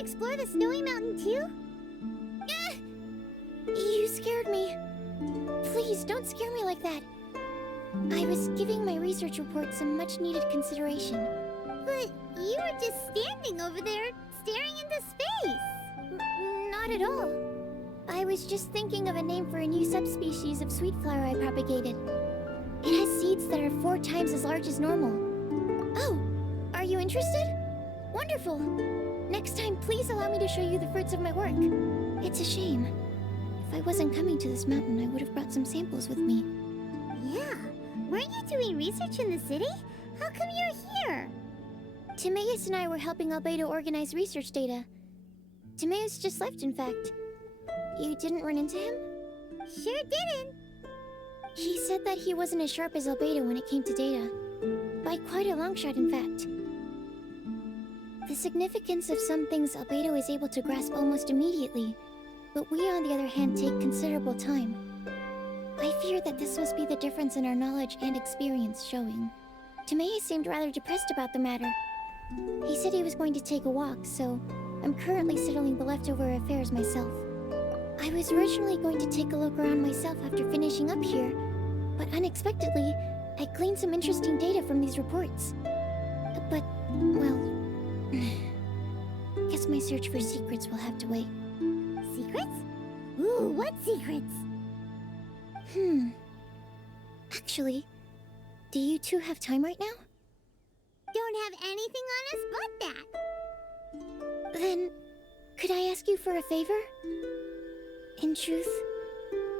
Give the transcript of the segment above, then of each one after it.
explore the snowy mountain too? You scared me. Please, don't scare me like that. I was giving my research report some much-needed consideration. But you were just standing over there, staring into space. Not at all. I was just thinking of a name for a new subspecies of sweet flower I propagated. It has seeds that are 4 times as large as normal. Oh, are you interested? Wonderful. Next time, please allow me to show you the fruits of my work. It's a shame. If I wasn't coming to this mountain, I would have brought some samples with me. Yeah. Weren't you doing research in the city? How come you're here? Timaeus and I were helping Albedo organize research data. Timaeus just left, in fact. You didn't run into him? Sure didn't. He said that he wasn't as sharp as Albedo when it came to data. By quite a long shot, in fact. The significance of some things Albedo is able to grasp almost immediately, but we, on the other hand, take considerable time. I fear that this must be the difference in our knowledge and experience showing. Timaeus seemed rather depressed about the matter. He said he was going to take a walk, so I'm currently settling the leftover affairs myself. I was originally going to take a look around myself after finishing up here, but unexpectedly, I gleaned some interesting data from these reports. But, well, guess my search for secrets will have to wait. Secrets? Ooh, what secrets? Actually, do you two have time right now? Don't have anything on us but that. Then, could I ask you for a favor? In truth,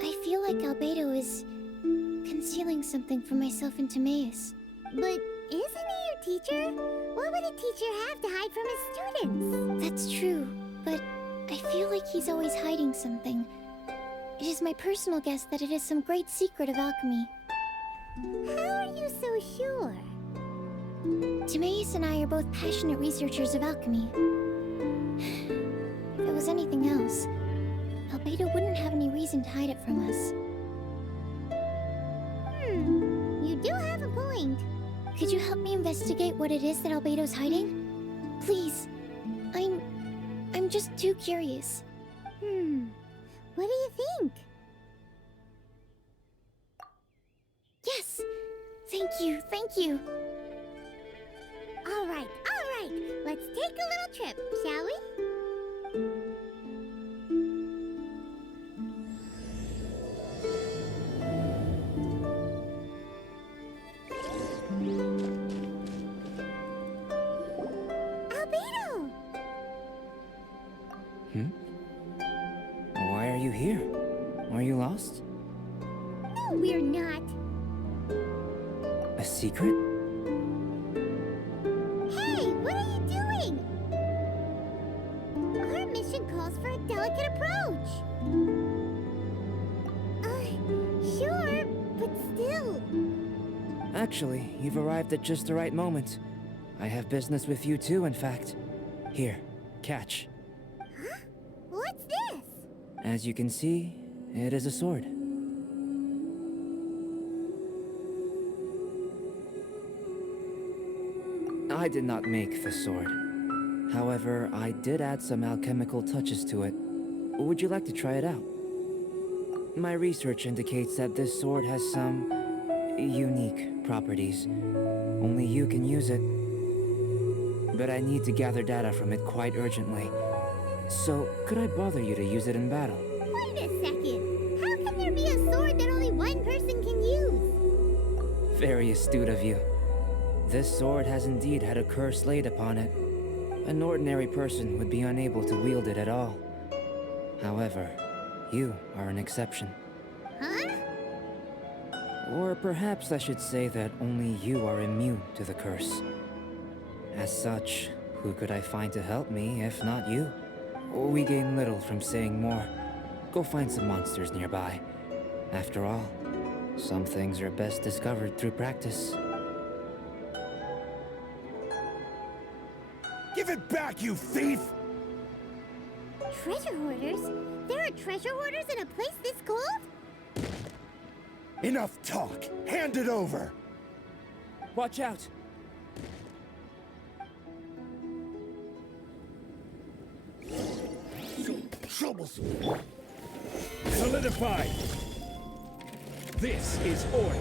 I feel like Albedo is concealing something from myself and Timaeus. But isn't he your teacher? What would a teacher have to hide from his students? That's true, but I feel like he's always hiding something. It is my personal guess that it is some great secret of alchemy. How are you so sure? Timaeus and I are both passionate researchers of alchemy. If it was anything else, Albedo wouldn't have any reason to hide it from us. You do have a point. Could you help me investigate what it is that Albedo's hiding? Please. I'm just too curious. What do you think? Yes! Thank you, thank you! Alright, let's take a little trip, shall we? Albedo! Why are you here? Are you lost? No, we're not. A secret? Hey, what are you doing? Our mission calls for a delicate approach. Sure, but still. Actually, you've arrived at just the right moment. I have business with you too, in fact. Here, catch. Huh? What's this? As you can see, it is a sword. I did not make the sword. However, I did add some alchemical touches to it. Would you like to try it out? My research indicates that this sword has some unique properties. Only you can use it. But I need to gather data from it quite urgently. So, could I bother you to use it in battle? Wait a second. How can there be a sword that only one person can use? Very astute of you. This sword has indeed had a curse laid upon it. An ordinary person would be unable to wield it at all. However, you are an exception. Huh? Or perhaps I should say that only you are immune to the curse. As such, who could I find to help me if not you? We gain little from saying more. Go find some monsters nearby. After all, some things are best discovered through practice. Give it back, you thief! Treasure hoarders? There are treasure hoarders in a place this cold? Enough talk! Hand it over! Watch out! troublesome. Solidified! This is order.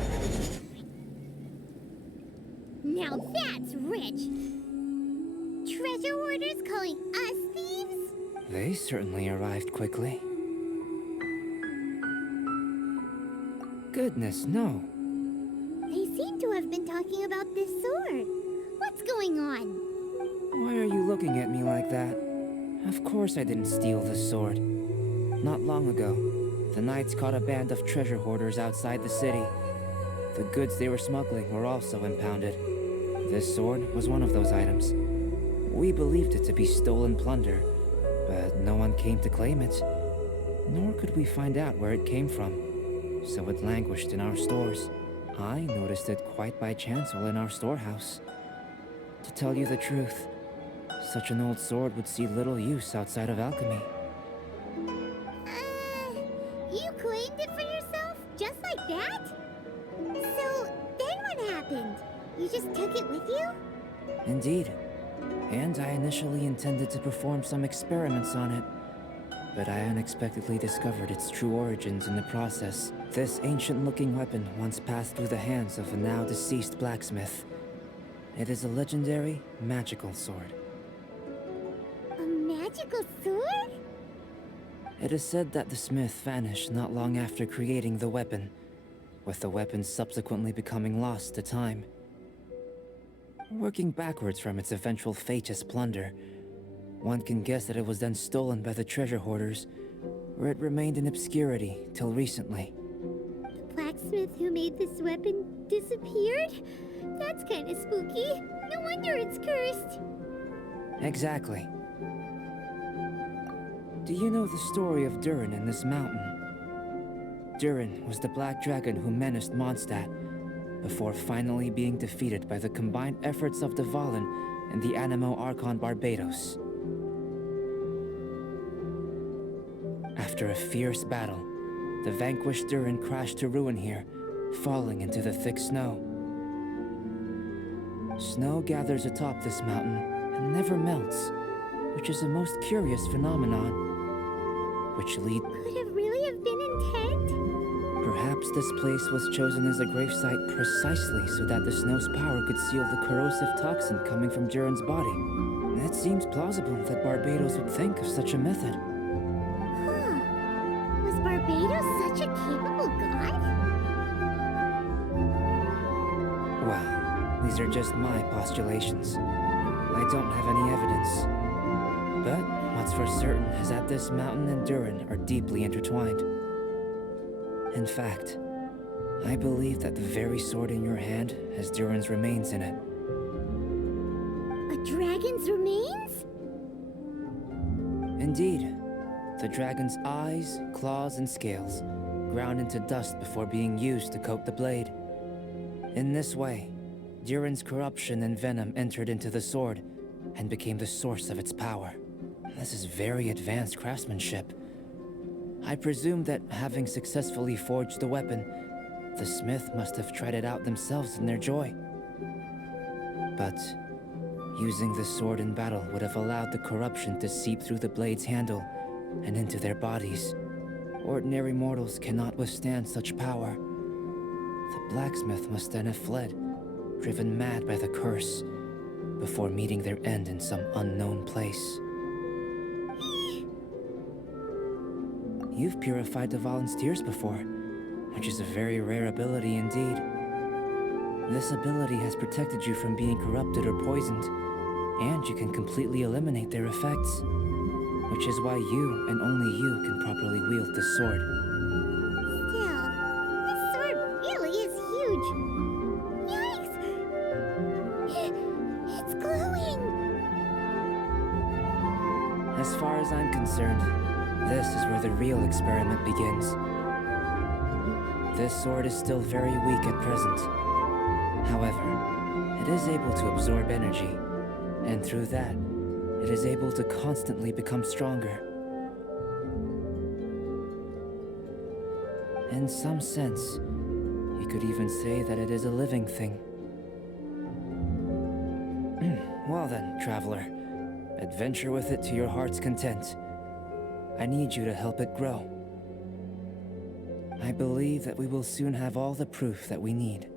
Now that's rich! Treasure hoarders calling us thieves? They certainly arrived quickly. Goodness, no. They seem to have been talking about this sword. What's going on? Why are you looking at me like that? Of course I didn't steal this sword. Not long ago, the Knights caught a band of treasure hoarders outside the city. The goods they were smuggling were also impounded. This sword was one of those items. We believed it to be stolen plunder, but no one came to claim it. Nor could we find out where it came from, so it languished in our stores. I noticed it quite by chance while in our storehouse. To tell you the truth, such an old sword would see little use outside of alchemy. You claimed it for yourself? Just like that? So, then what happened? You just took it with you? Indeed. And I initially intended to perform some experiments on it, but I unexpectedly discovered its true origins in the process. This ancient-looking weapon once passed through the hands of a now-deceased blacksmith. It is a legendary, magical sword. A magical sword? It is said that the smith vanished not long after creating the weapon, with the weapon subsequently becoming lost to time. Working backwards from its eventual fate as plunder, one can guess that it was then stolen by the treasure hoarders, where it remained in obscurity till recently. The blacksmith who made this weapon disappeared? That's kind of spooky. No wonder it's cursed. Exactly. Do you know the story of Durin in this mountain? Durin was the black dragon who menaced Mondstadt, before finally being defeated by the combined efforts of Dvalin and the Animo Archon Barbados. After a fierce battle, the vanquished Durin crashed to ruin here, falling into the thick snow. Snow gathers atop this mountain and never melts, which is a most curious phenomenon. Which lead... Could it really have been intent? Perhaps this place was chosen as a gravesite precisely so that the snow's power could seal the corrosive toxin coming from Durin's body. It seems plausible that Barbados would think of such a method. Huh. Was Barbados such a capable god? Well, these are just my postulations. I don't have any evidence. But what's for certain is that this mountain and Durin are deeply intertwined. In fact, I believe that the very sword in your hand has Durin's remains in it. A dragon's remains? Indeed. The dragon's eyes, claws, and scales ground into dust before being used to coat the blade. In this way, Durin's corruption and venom entered into the sword and became the source of its power. This is very advanced craftsmanship. I presume that having successfully forged the weapon, the smith must have tried it out themselves in their joy. But using the sword in battle would have allowed the corruption to seep through the blade's handle and into their bodies. Ordinary mortals cannot withstand such power. The blacksmith must then have fled, driven mad by the curse, before meeting their end in some unknown place. You've purified Dvalin's tears before, which is a very rare ability indeed. This ability has protected you from being corrupted or poisoned, and you can completely eliminate their effects, which is why you and only you can properly wield this sword. Still, this sword really is huge. Yikes! It's glowing! As far as I'm concerned, this is where the real experiment begins. This sword is still very weak at present. However, it is able to absorb energy, and through that, it is able to constantly become stronger. In some sense, you could even say that it is a living thing. Well then, traveler, adventure with it to your heart's content. I need you to help it grow. I believe that we will soon have all the proof that we need.